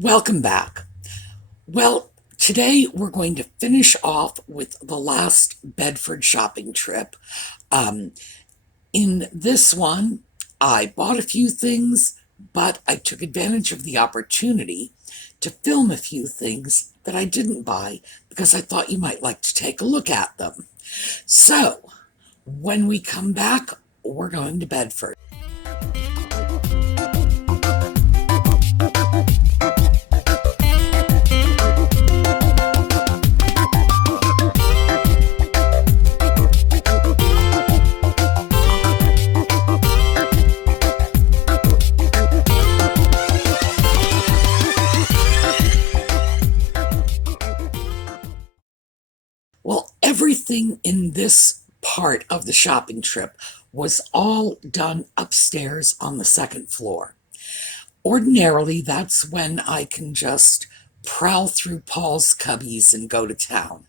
Welcome back. Well, today we're going to finish off with the last Bedford shopping trip. Um, in this one, I bought a few things, but I took advantage of the opportunity to film a few things that I didn't buy because I thought you might like to take a look at them. So, when we come back, we're going to Bedford. Well, everything in this part of the shopping trip was all done upstairs on the second floor. Ordinarily, that's when I can just prowl through Paul's cubbies and go to town.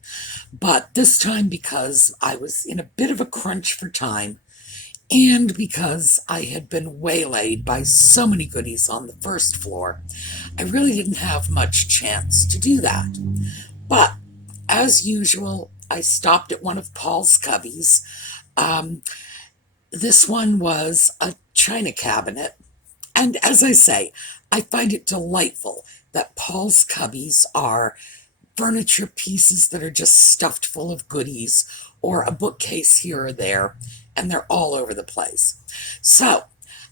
But this time, because I was in a bit of a crunch for time, and because I had been waylaid by so many goodies on the first floor, I really didn't have much chance to do that. But as usual, I stopped at one of Paul's cubbies. Um, this one was a china cabinet. And as I say, I find it delightful that Paul's cubbies are furniture pieces that are just stuffed full of goodies or a bookcase here or there, and they're all over the place. So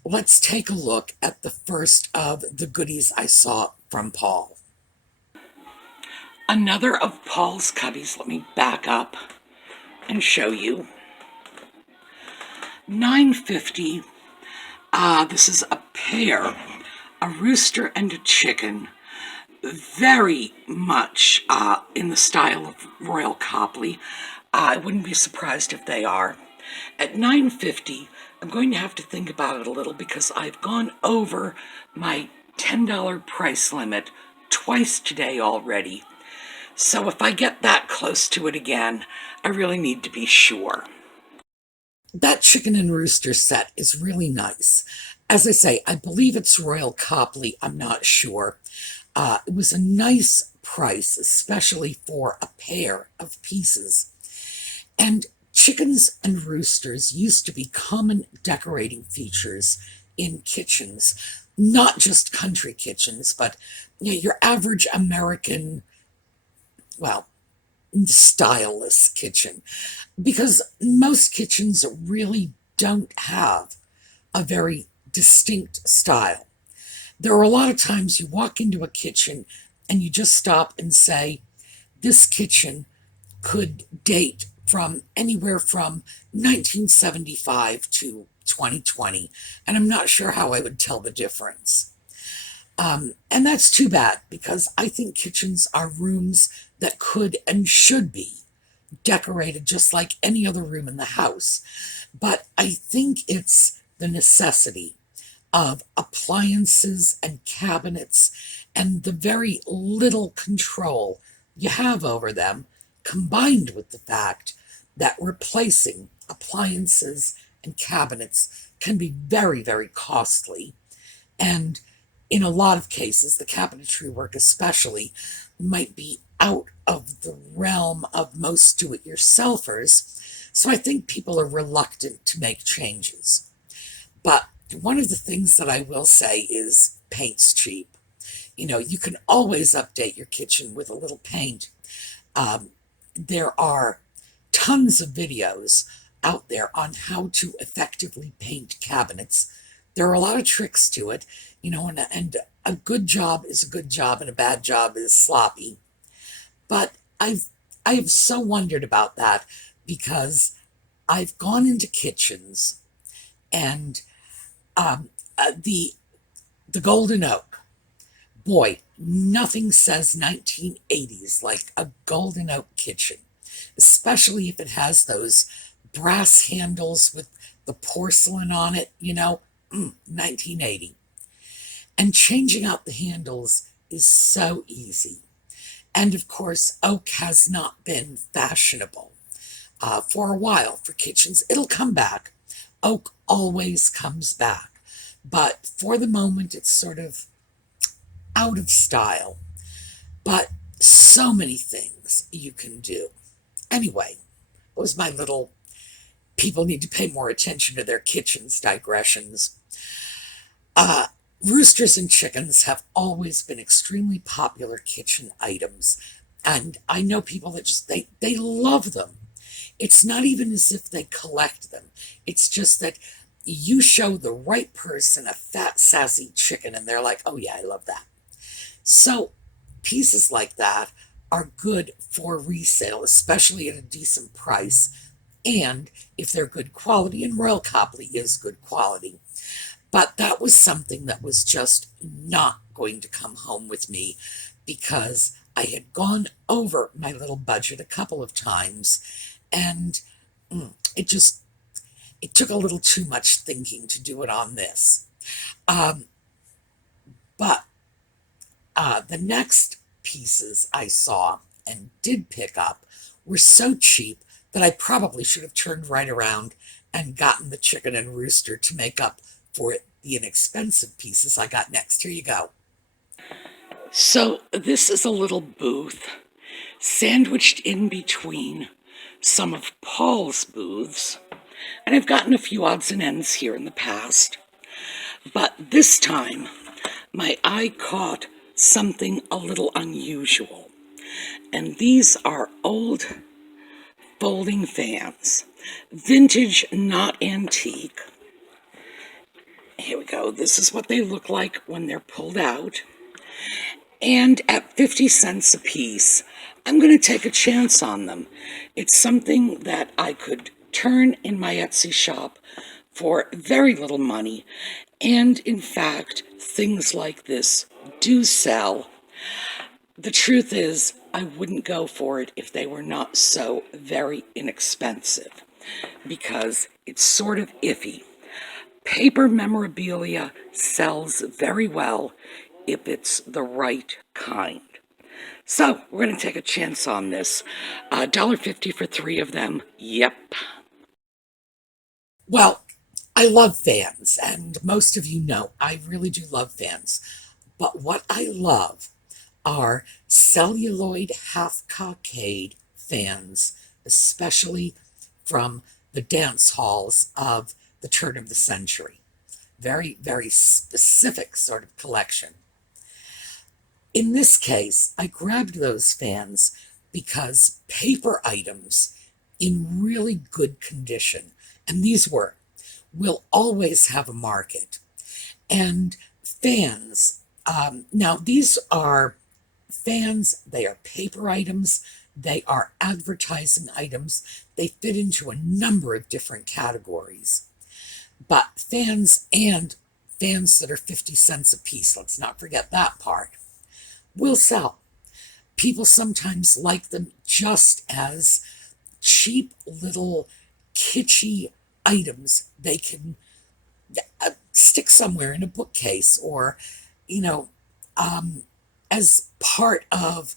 let's take a look at the first of the goodies I saw from Paul. Another of Paul's cubbies, let me back up and show you. $9.50. This is a pair, a rooster and a chicken, very much in the style of Royal Copley. I wouldn't be surprised if they are. At $9.50, I'm going to have to think about it a little because I've gone over my $10 price limit twice today already. So if I get that close to it again, I really need to be sure. That chicken and rooster set is really nice. As I say, I believe it's Royal Copley. I'm not sure. It was a nice price, especially for a pair of pieces. And chickens and roosters used to be common decorating features in kitchens, not just country kitchens, but your average American, well, styleless kitchen, because most kitchens really don't have a very distinct style. There are a lot of times you walk into a kitchen and you just stop and say, this kitchen could date from anywhere from 1975 to 2020, and I'm not sure how I would tell the difference. And that's too bad because I think kitchens are rooms that could and should be decorated just like any other room in the house. But I think it's the necessity of appliances and cabinets and the very little control you have over them, combined with the fact that replacing appliances and cabinets can be very, very costly. And in a lot of cases, the cabinetry work especially might be out of the realm of most do-it-yourselfers. So I think people are reluctant to make changes. But one of the things that I will say is paint's cheap. You can always update your kitchen with a little paint. There are tons of videos out there on how to effectively paint cabinets. There are a lot of tricks to it, and a good job is a good job and a bad job is sloppy. But I've so wondered about that because I've gone into kitchens and the golden oak. Boy, nothing says 1980s like a golden oak kitchen, especially if it has those brass handles with the porcelain on it, 1980. And changing out the handles is so easy. And of course, oak has not been fashionable for a while for kitchens. It'll come back. Oak always comes back. But for the moment, it's sort of out of style, but so many things you can do. Anyway, it was my little people need to pay more attention to their kitchens digressions. Uh, Roosters and chickens have always been extremely popular kitchen items, and I know people that just they love them. It's not even as if they collect them. It's just that you show the right person a fat, sassy chicken, and they're like, oh, yeah, I love that. So pieces like that are good for resale, especially at a decent price. And if they're good quality, and Royal Copley is good quality. But that was something that was just not going to come home with me because I had gone over my little budget a couple of times, and it just it took a little too much thinking to do it on this. Um, but the next pieces I saw and did pick up were so cheap that I probably should have turned right around and gotten the chicken and rooster to make up for the inexpensive pieces I got next. Here you go. So this is a little booth sandwiched in between some of Paul's booths, and I've gotten a few odds and ends here in the past, but this time my eye caught something a little unusual, and these are old folding fans, vintage, not antique. Here we go. This is what they look like when they're pulled out. And at 50 cents a piece, I'm going to take a chance on them. It's something that I could turn in my Etsy shop for very little money. And in fact, things like this do sell. The truth is, I wouldn't go for it if they were not so very inexpensive, because it's sort of iffy. Paper memorabilia sells very well if it's the right kind. So we're going to take a chance on this. $1.50 for 3 of them. Yep. Well, I love fans, and most of you know I really do love fans. But what I love are celluloid half-cockade fans, especially from the dance halls of the turn of the century. Very, very specific sort of collection. In this case, I grabbed those fans because paper items in really good condition, and these will always have a market. And fans, now these are fans, they are paper items, they are advertising items, they fit into a number of different categories. But fans and fans that are 50 cents a piece, let's not forget that part, will sell. People sometimes like them just as cheap little kitschy items they can stick somewhere in a bookcase, or, you know, as part of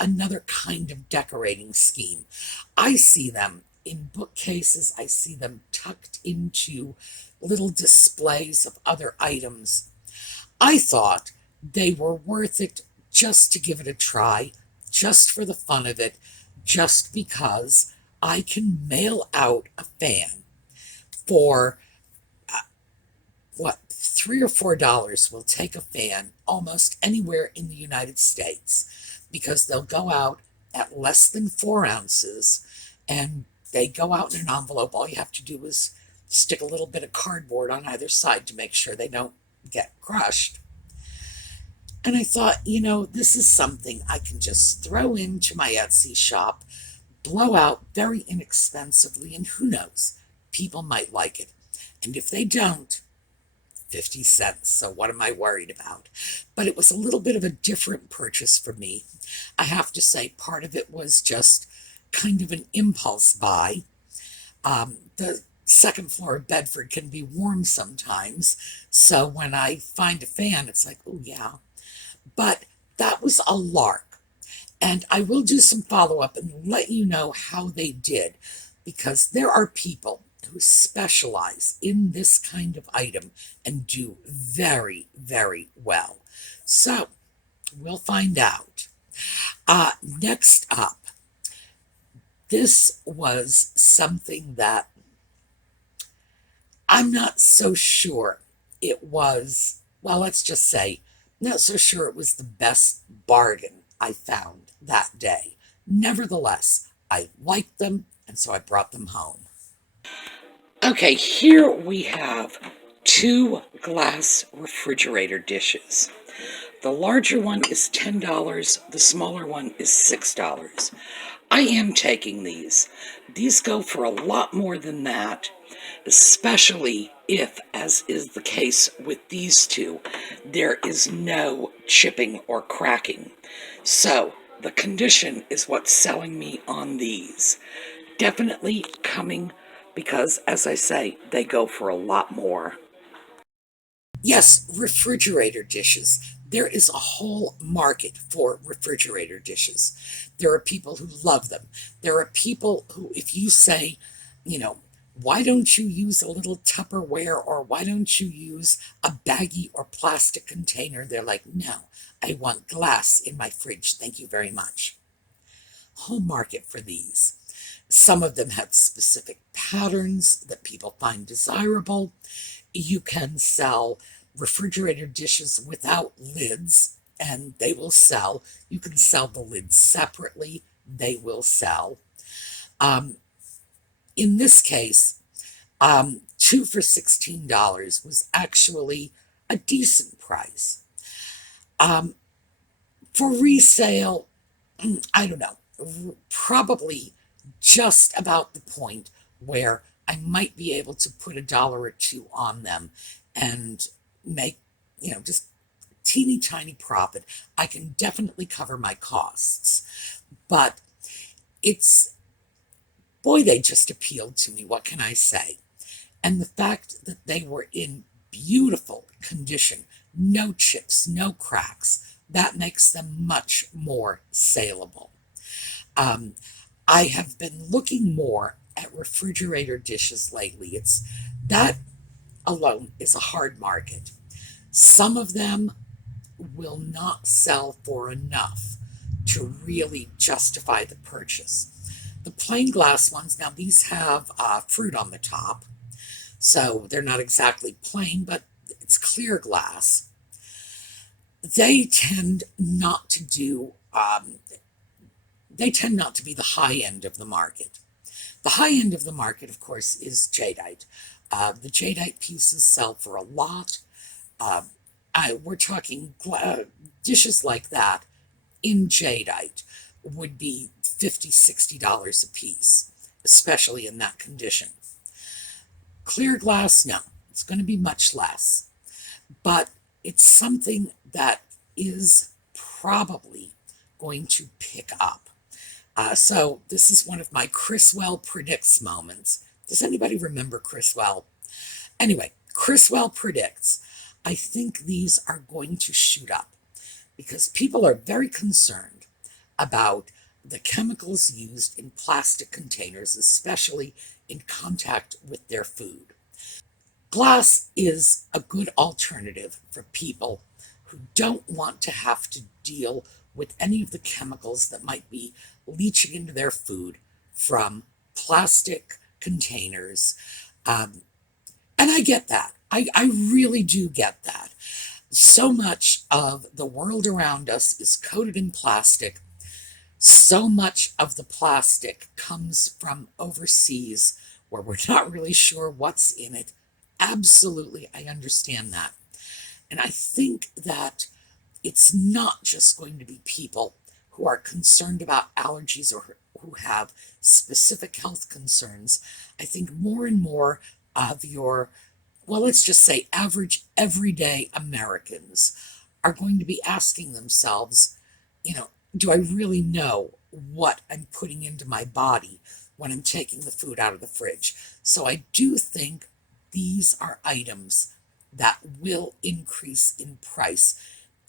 another kind of decorating scheme. I see them in bookcases. I see them tucked into little displays of other items. I thought they were worth it just to give it a try, just for the fun of it, just because I can mail out a fan for $3 or $4 will take a fan almost anywhere in the United States, because they'll go out at less than 4 ounces, and they go out in an envelope. All you have to do is stick a little bit of cardboard on either side to make sure they don't get crushed. And I thought, this is something I can just throw into my Etsy shop, blow out very inexpensively, and who knows, people might like it. And if they don't, 50 cents, so what am I worried about? But it was a little bit of a different purchase for me. I have to say, part of it was just kind of an impulse buy. The second floor of Bedford can be warm sometimes, so when I find a fan, it's like, oh yeah. But that was a lark, and I will do some follow-up and let you know how they did, because there are people who specialize in this kind of item and do very, very well. So we'll find out. Next up, this was something that I'm not so sure it was, well, let's just say, not so sure it was the best bargain I found that day. Nevertheless, I liked them, and so I brought them home. Okay, here we have 2 glass refrigerator dishes. The larger one is $10, the smaller one is $6. I am taking these. These go for a lot more than that, especially if, as is the case with these 2, there is no chipping or cracking. So the condition is what's selling me on these. Definitely coming because, as I say, they go for a lot more. Yes, refrigerator dishes. There is a whole market for refrigerator dishes. There are people who love them. There are people who, if you say, why don't you use a little Tupperware, or why don't you use a baggy or plastic container? They're like, no, I want glass in my fridge. Thank you very much. Whole market for these. Some of them have specific patterns that people find desirable. You can sell refrigerator dishes without lids, and they will sell. You can sell the lids separately. They will sell. In this case, 2 for $16 was actually a decent price. For resale, I don't know, probably just about the point where I might be able to put $1 or $2 on them and make, just teeny tiny profit. I can definitely cover my costs, but boy, they just appealed to me. What can I say? And the fact that they were in beautiful condition, no chips, no cracks, that makes them much more saleable. I have been looking more at refrigerator dishes lately. That alone is a hard market. Some of them will not sell for enough to really justify the purchase. The plain glass ones, now these have fruit on the top, so they're not exactly plain, but it's clear glass. They tend not to be the high end of the market. The high end of the market, of course, is jadeite. The jadeite pieces sell for a lot. We're talking dishes like that in jadeite would be $50, $60 a piece, especially in that condition. Clear glass, no, it's going to be much less. But it's something that is probably going to pick up. So this is one of my Criswell predicts moments. Does anybody remember Criswell? Anyway, Criswell predicts. I think these are going to shoot up because people are very concerned about the chemicals used in plastic containers, especially in contact with their food. Glass is a good alternative for people who don't want to have to deal with any of the chemicals that might be leaching into their food from plastic containers. And I get that. I really do get that. So much of the world around us is coated in plastic. So much of the plastic comes from overseas where we're not really sure what's in it. Absolutely, I understand that. And I think that it's not just going to be people who are concerned about allergies or who have specific health concerns. I think more and more of your, well, let's just say average, everyday Americans are going to be asking themselves, do I really know what I'm putting into my body when I'm taking the food out of the fridge? So I do think these are items that will increase in price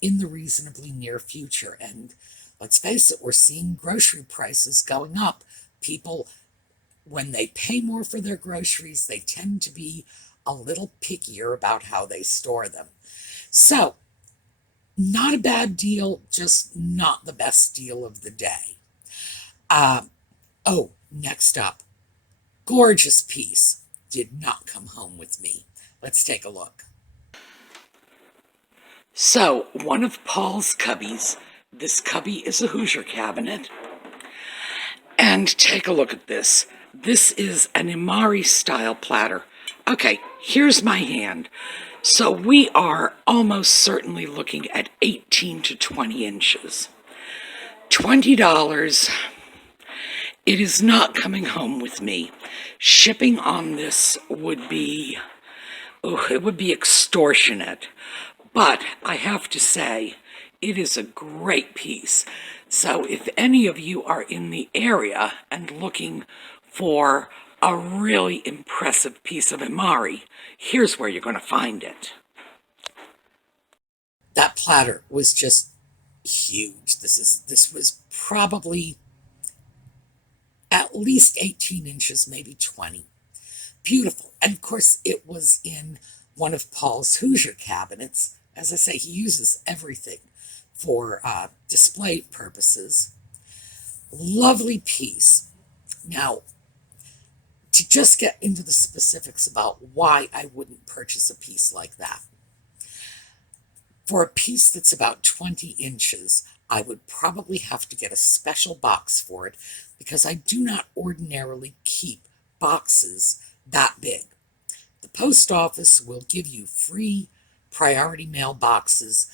in the reasonably near future. And let's face it, we're seeing grocery prices going up. People when they pay more for their groceries, they tend to be a little pickier about how they store them. So, not a bad deal, just not the best deal of the day. Next up, gorgeous piece. Did not come home with me. Let's take a look. So, one of Paul's cubbies. This cubby is a Hoosier cabinet. And take a look at this. This is an Imari style platter. Okay, here's my hand. So we are almost certainly looking at 18 to 20 inches. $20. It is not coming home with me. Shipping on this would be, it would be extortionate. But I have to say, it is a great piece. So if any of you are in the area and looking for a really impressive piece of Imari, here's where you're going to find it. That platter was just huge. This was probably at least 18 inches, maybe 20. Beautiful. And of course, it was in one of Paul's Hoosier cabinets. As I say, he uses everything for display purposes. Lovely piece. Now, to just get into the specifics about why I wouldn't purchase a piece like that. For a piece that's about 20 inches, I would probably have to get a special box for it because I do not ordinarily keep boxes that big. The post office will give you free priority mail boxes,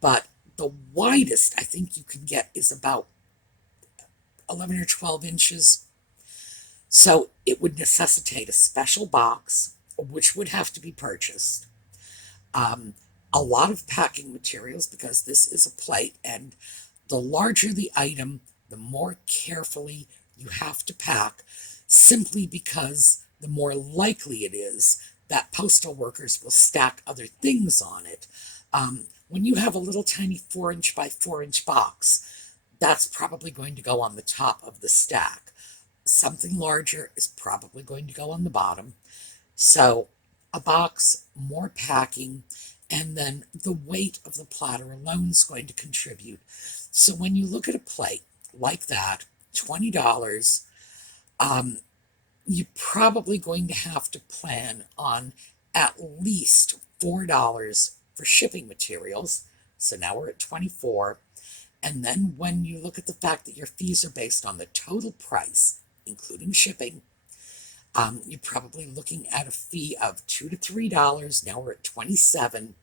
but the widest I think you can get is about 11 or 12 inches. So it would necessitate a special box, which would have to be purchased. A lot of packing materials because this is a plate, and the larger the item, the more carefully you have to pack, simply because the more likely it is that postal workers will stack other things on it. When you have a little tiny 4-inch by 4-inch box, that's probably going to go on the top of the stack. Something larger is probably going to go on the bottom. So a box, more packing, and then the weight of the platter alone is going to contribute. So when you look at a plate like that, $20, you're probably going to have to plan on at least $4 for shipping materials. So now we're at 24. And then when you look at the fact that your fees are based on the total price, including shipping, you're probably looking at a fee of $2 to $3. Now we're at 27.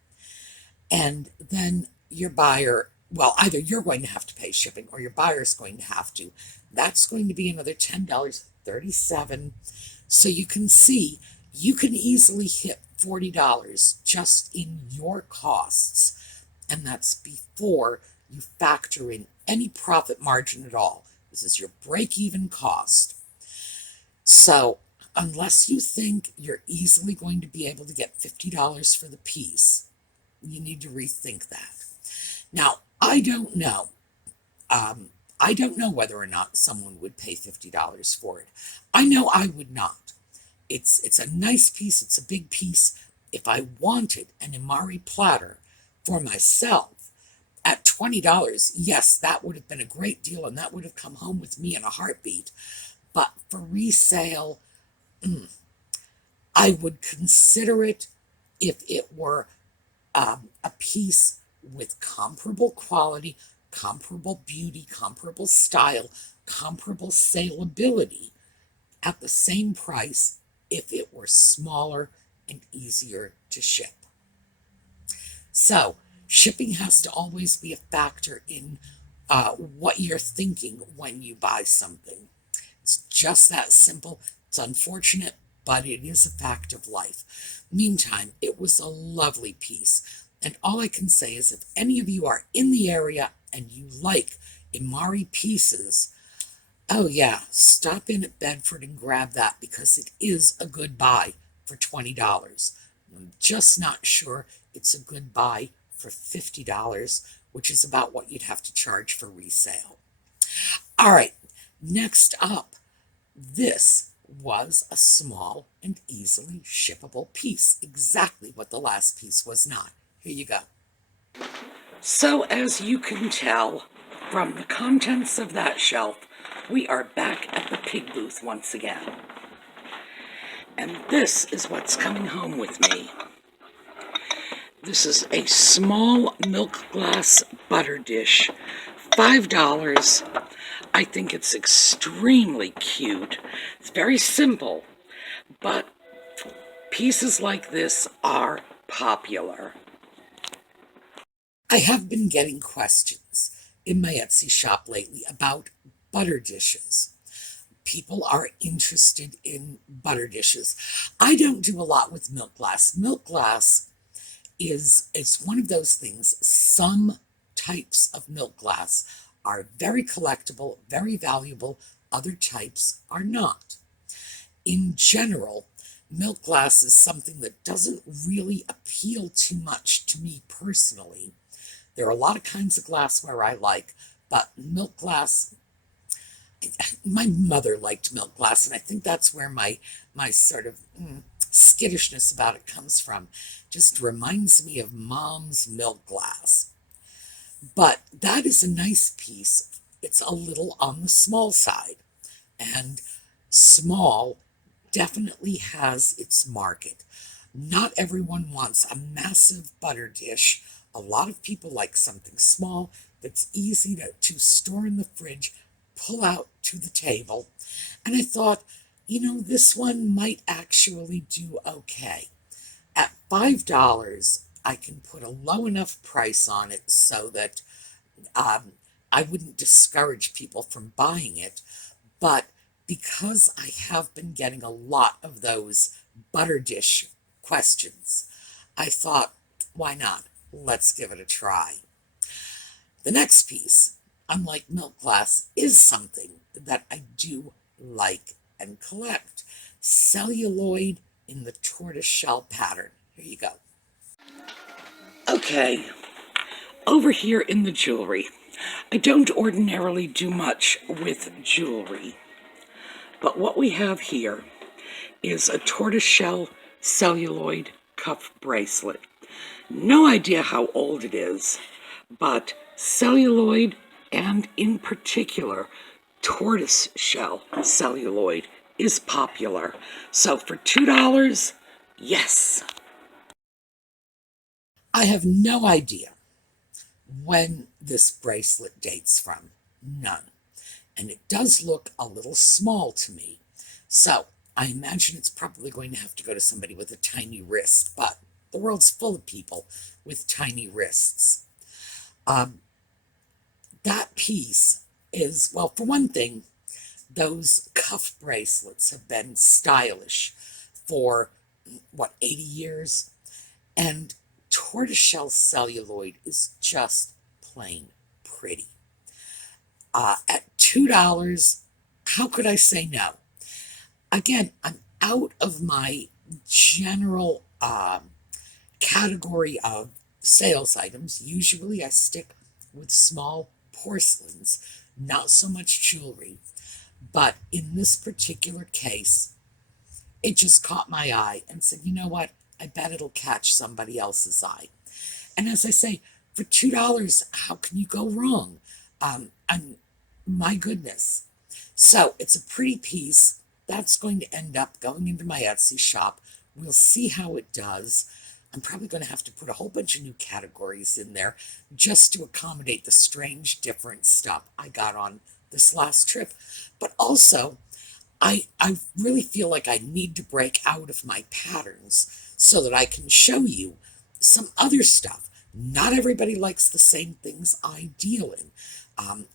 And then your buyer, well, either you're going to have to pay shipping or your buyer's going to have to. That's going to be another $10, 37. So you can see you can easily hit $40 just in your costs. And that's before you factor in any profit margin at all. This is your break-even cost. So unless you think you're easily going to be able to get $50 for the piece, you need to rethink that. Now, I don't know. I don't know whether or not someone would pay $50 for it. I know I would not. It's a nice piece. It's a big piece. If I wanted an Imari platter for myself at $20, yes, that would have been a great deal, and that would have come home with me in a heartbeat. But for resale, I would consider it if it were a piece with comparable quality, comparable beauty, comparable style, comparable saleability at the same price if it were smaller and easier to ship. So shipping has to always be a factor in what you're thinking when you buy something. It's just that simple. It's unfortunate, but it is a fact of life. Meantime, it was a lovely piece. And all I can say is if any of you are in the area and you like Imari pieces, oh yeah, stop in at Bedford and grab that because it is a good buy for $20. I'm just not sure it's a good buy for $50, which is about what you'd have to charge for resale. All right, next up, this was a small and easily shippable piece, exactly what the last piece was not. Here you go. So as you can tell from the contents of that shelf, we are back at the pig booth once again. And this is what's coming home with me. This is a small milk glass butter dish, $5. I think it's extremely cute. It's very simple, but pieces like this are popular. I have been getting questions in my Etsy shop lately about butter dishes. People are interested in butter dishes. I don't do a lot with milk glass. Milk glass is one of those things. Some types of milk glass are very collectible, very valuable. Other types are not. In general, milk glass is something that doesn't really appeal too much to me personally. There are a lot of kinds of glassware I like, but milk glass, my mother liked milk glass, and I think that's where my sort of skittishness about it comes from. Just reminds me of Mom's milk glass. But that is a nice piece. It's a little on the small side, and small definitely has its market. Not everyone wants a massive butter dish. A lot of people like something small that's easy to store in the fridge, pull out to the table. And I thought, this one might actually do okay. At $5, I can put a low enough price on it so that I wouldn't discourage people from buying it. But because I have been getting a lot of those butter dish questions, I thought, why not? Let's give it a try. The next piece, unlike milk glass, is something that I do like and collect. Celluloid in the tortoiseshell pattern. Here you go. Okay, over here in the jewelry. I don't ordinarily do much with jewelry, but what we have here is a tortoiseshell celluloid cuff bracelet. No idea how old it is, but celluloid, and in particular tortoiseshell celluloid, is popular. So for $2, yes. I have no idea when this bracelet dates from. None. And it does look a little small to me. So I imagine it's probably going to have to go to somebody with a tiny wrist, but the world's full of people with tiny wrists. That piece is, well, for one thing, those cuff bracelets have been stylish for, 80 years? And tortoiseshell celluloid is just plain pretty. At $2, how could I say no? Again, I'm out of my general category of sales items. Usually I stick with small porcelains, not so much jewelry. But in this particular case, it just caught my eye and said, you know what? I bet it'll catch somebody else's eye. And as I say, for $2, how can you go wrong? My goodness. So it's a pretty piece. That's going to end up going into my Etsy shop. We'll see how it does. I'm probably going to have to put a whole bunch of new categories in there just to accommodate the strange, different stuff I got on this last trip. But also, I really feel like I need to break out of my patterns so that I can show you some other stuff. Not everybody likes the same things I deal in.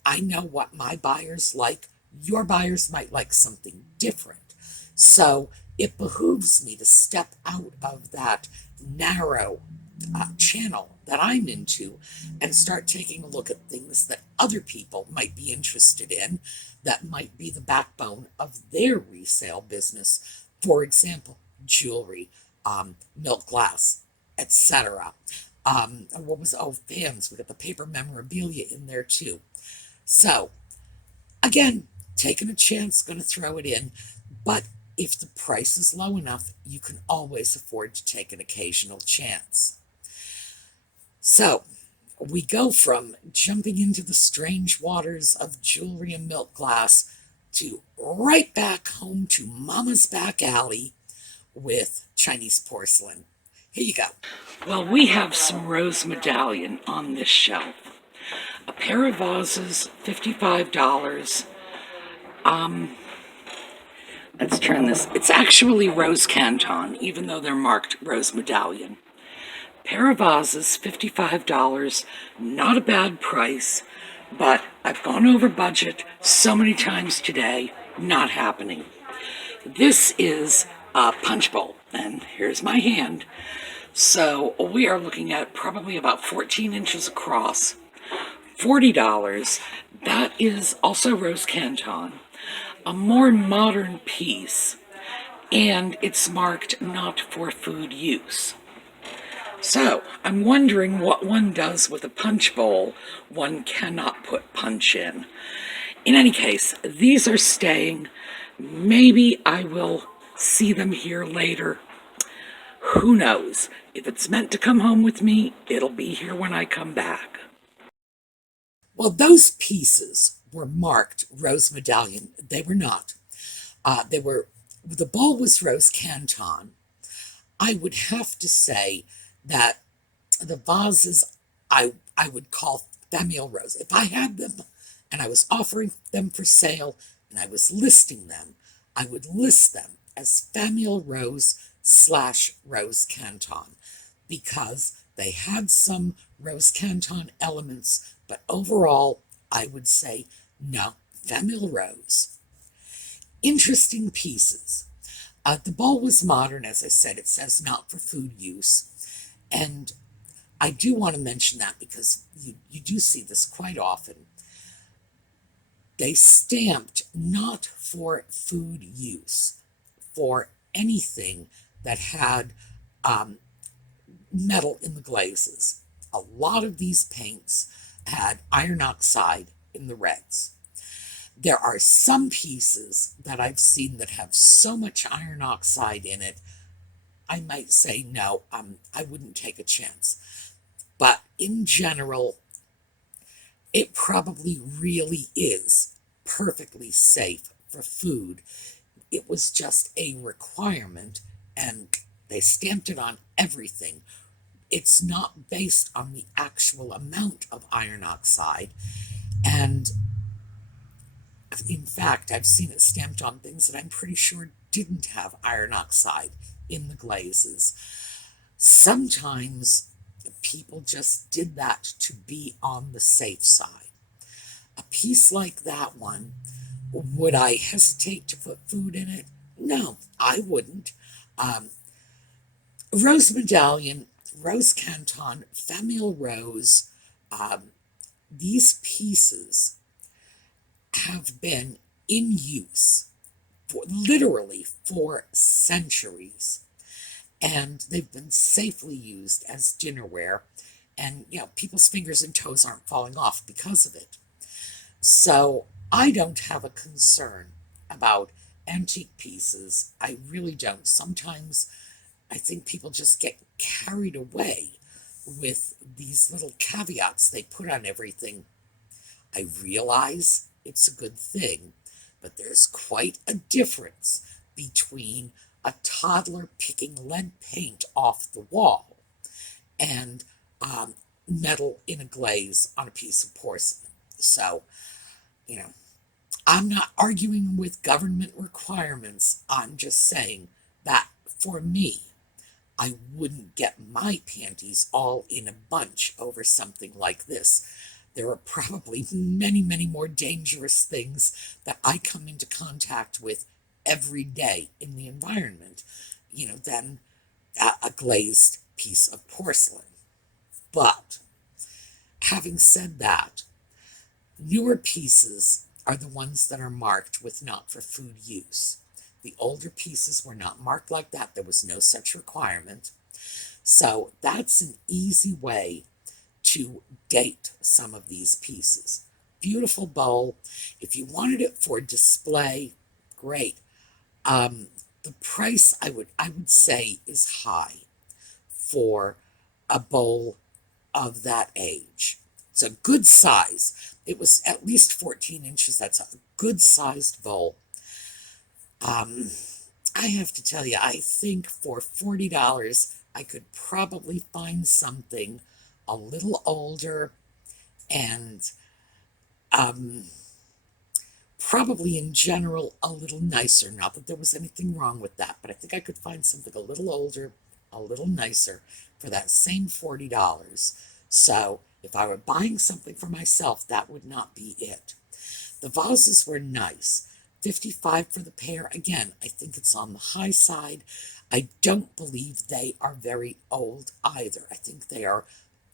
I know what my buyers like. Your buyers might like something different. So it behooves me to step out of that narrow channel that I'm into and start taking a look at things that other people might be interested in that might be the backbone of their resale business. For example, jewelry, milk glass, etc. Fans. We got the paper memorabilia in there too. So again, taking a chance, going to throw it in. But If the price is low enough, you can always afford to take an occasional chance. So, we go from jumping into the strange waters of jewelry and milk glass to right back home to Mama's back alley with Chinese porcelain. Here you go. Well, we have some rose medallion on this shelf. A pair of vases, $55. Let's turn this. It's actually rose canton, even though they're marked rose medallion. Pair of vases, $55. Not a bad price, but I've gone over budget so many times today. Not happening. This is a punch bowl, and here's my hand. So we are looking at probably about 14 inches across. $40. That is also rose canton. A more modern piece, and it's marked not for food use. So, I'm wondering what one does with a punch bowl one cannot put punch in. In any case, these are staying. Maybe I will see them here later. Who knows? If it's meant to come home with me, it'll be here when I come back. Well, those pieces were marked rose medallion. They were not. The bowl was rose canton. I would have to say that the vases I would call famille rose. If I had them and I was offering them for sale and I was listing them, I would list them as famille rose / rose canton because they had some rose canton elements, but overall I would say no, famille rose. Interesting pieces. The bowl was modern, as I said. It says not for food use. And I do want to mention that because you do see this quite often. They stamped not for food use for anything that had metal in the glazes. A lot of these paints had iron oxide in the reds. There are some pieces that I've seen that have so much iron oxide in it, I might say no, I wouldn't take a chance. But in general, it probably really is perfectly safe for food. It was just a requirement, and they stamped it on everything. It's not based on the actual amount of iron oxide, and in fact, I've seen it stamped on things that I'm pretty sure didn't have iron oxide in the glazes. Sometimes people just did that to be on the safe side. A piece like that one, would I hesitate to put food in it? No, I wouldn't. Rose medallion, rose canton, famille rose, these pieces have been in use literally for centuries, and they've been safely used as dinnerware, and people's fingers and toes aren't falling off because of it. So I don't have a concern about antique pieces. I really don't. Sometimes I think people just get carried away with these little caveats they put on everything. I realize it's a good thing, but there's quite a difference between a toddler picking lead paint off the wall and metal in a glaze on a piece of porcelain. So, I'm not arguing with government requirements. I'm just saying that for me, I wouldn't get my panties all in a bunch over something like this. There are probably many, many more dangerous things that I come into contact with every day in the environment, than a glazed piece of porcelain. But having said that, newer pieces are the ones that are marked with not for food use. The older pieces were not marked like that. There was no such requirement. So that's an easy way to date some of these pieces. Beautiful bowl. If you wanted it for display, great. The price I would say is high for a bowl of that age. It's a good size. It was at least 14 inches. That's a good sized bowl. I have to tell you, I think for $40, I could probably find something a little older and probably in general a little nicer. Not that there was anything wrong with that, but I think I could find something a little older, a little nicer for that same $40. So if I were buying something for myself, that would not be it. The vases were nice. $55 for the pair. Again, I think it's on the high side. I don't believe they are very old either. I think they are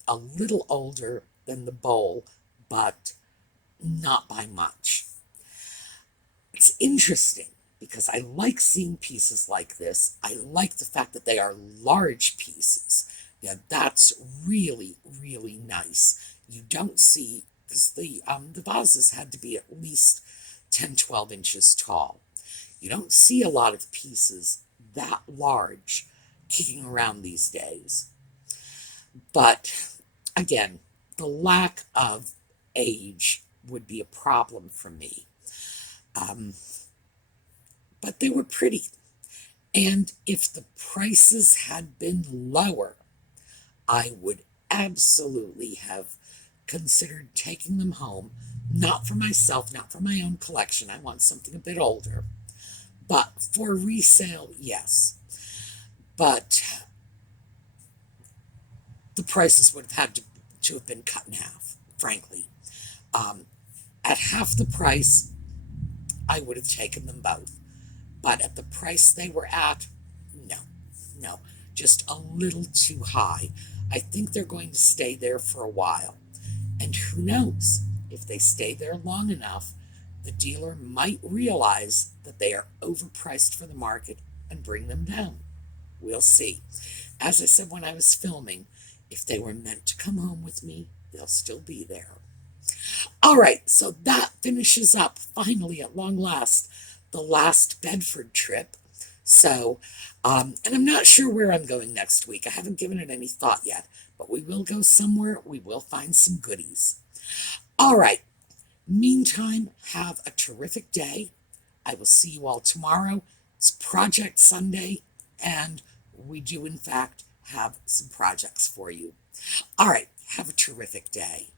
a little older than the bowl, but not by much. It's interesting because I like seeing pieces like this. I like the fact that they are large pieces. Yeah, that's really, really nice. You don't see, because the vases had to be at least 10, 12 inches tall. You don't see a lot of pieces that large kicking around these days. But again, the lack of age would be a problem for me. But they were pretty. And if the prices had been lower, I would absolutely have considered taking them home, not for myself, not for my own collection. I want something a bit older. But for resale, yes. But the prices would have had to have been cut in half, frankly. At half the price, I would have taken them both. But at the price they were at, no, just a little too high. I think they're going to stay there for a while. And who knows, if they stay there long enough, the dealer might realize that they are overpriced for the market and bring them down. We'll see. As I said when I was filming, if they were meant to come home with me, they'll still be there. All right, so that finishes up, finally, at long last, the last Bedford trip. So, and I'm not sure where I'm going next week. I haven't given it any thought yet, but we will go somewhere. We will find some goodies. All right. Meantime, have a terrific day. I will see you all tomorrow. It's Project Sunday, and we do, in fact, have some projects for you. All right. Have a terrific day.